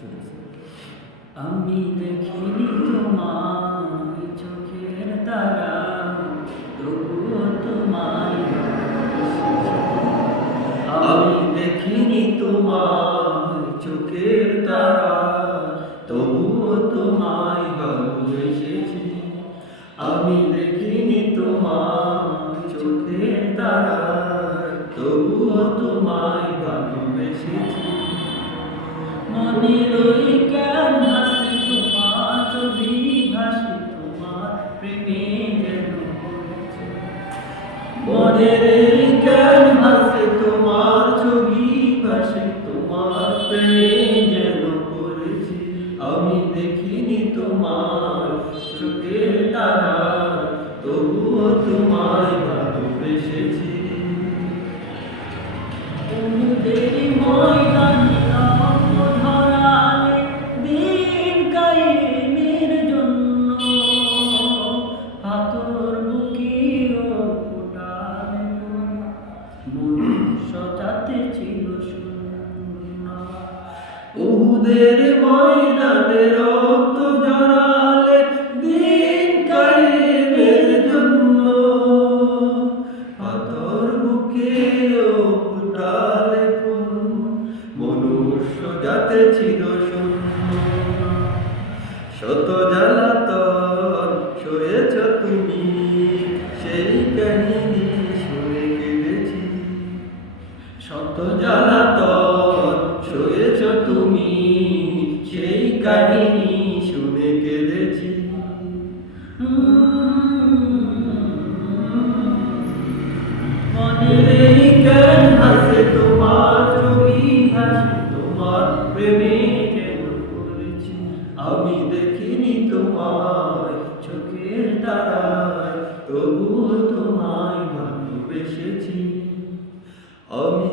আমি দেখিনি তোমায় চোখের তারা, তবুও তোমায় আমি দেখিনি তোমায় চোখের তারা, তবুও তোমায় ভালোবেসেছি। আমি দেখিনি তোমায় চোখের তারা, তবুও তোমায় ভালোবেসেছি। মনের ওই ক্যানভাসে তোমার ছবি ভাসে, তোমার প্রেমে যেন পড়েছে। মনের এই ক্যানভাসে তোমার ছবি ভাসে, তোমার প্রেমে যেন পড়েছি। আমি দেখিনি তোমার চোখের তারা, তবুও তোমায় ভালোবেসেছি। অনুদের ময়দানে সজাতে ছিল শূন্য। উহুদের ময়দানে রক্ত ঝরালে দিন কায়েমের জন্য, পাথর বুকেও ফুটালে খুন, মনুষ্য জাতে ছিল শূন্য। শত জ্বালাতন সয়েছ তুমি, সেই কাহিনী শুনে কেঁদেছি। শত জ্বালাতন সয়েছ তুমি, সেই কাহিনী শুনে কেঁদেছি। মনের এই ক্যানভাসে তোমার ছবি ভাসে, তোমার প্রেমে যেন পড়েছি। আমি দেখিনি তোমায় চোখের তারায়, তবুও তোমায় ভালোবেসেছি। আমি